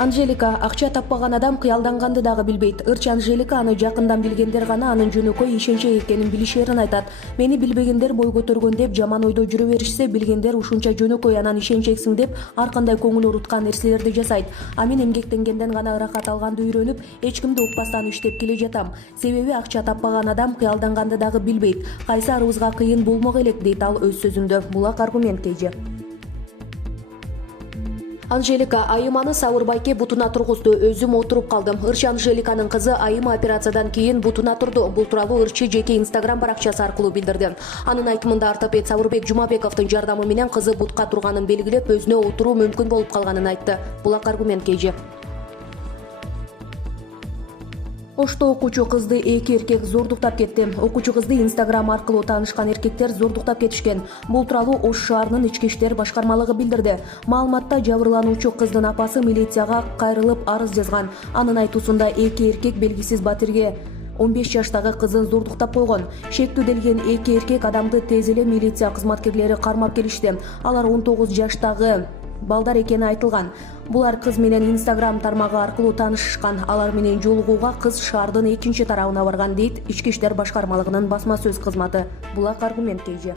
Анжелика акча таппаган адам кыялданганды дагы билбейт. Ырч Анжелика аны жакындан билгендер гана анын жөнөкөй ишенчек экенин билишерин айтат. Мени билбегендер бой көтөргөн деп жаман ойдо жүрө беришсе, билгендер ушунча жөнөкөй анан ишенчексиң деп ар кандай көңүл ооруткан нерселерди жасайт. А мен эмгектенгенден гана ырахат алганды үйрөнүп, эч кимди укпастан иштеп келе жатам. Себеби акча таппаган адам кыялданганды дагы билбейт. Кайсы арыбызга кыйын болмок элек дейт ал өз сөзүндө. Булак аргумент KG. Анжелика айыманы сабырбайке бутуна тургузду. Өзүм отуруп калдым. Ырчы Анжеликанын кызы айыма операциядан кийин бутуна турду. Бул тууралуу ырчы жеке Instagram баракчасы аркылуу билдирди. Анын айтымында ортопед Сабырбек Жумабековдун жардамы менен кызы бутка турганын белгилеп, өзүнө отуруу мүмкүн болуп калганын айтты. Булак аргумент KG. Ошто окуучу кызды эки эркек зордуктап кетти. Окуучу кызды Instagram аркылуу таанышкан эркектер зордуктап кетишкен. Бул тууралуу Ош шаарынын ички иштер башкармалыгы билдирди. Маалыматта жабырлануучу кыздын апасы милицияга кайрылып арыз жазган. Анын айтуусунда эки эркек белгисиз батирге 15 жаштагы кызын зордуктап койгон. Шектүүделген эки эркек адамды тез эле милиция кызматкерлери кармап келишти. Алар 19 жаштагы балдар экени айтылган. Булар кыз менен Instagram тармагы аркылуу таанышышкан. Алар менен жолугууга кыз шаардын экинчи тарабына барган дейт Ички иштер башкармалыгынын басма сөз кызматы. Булак аргумент KG.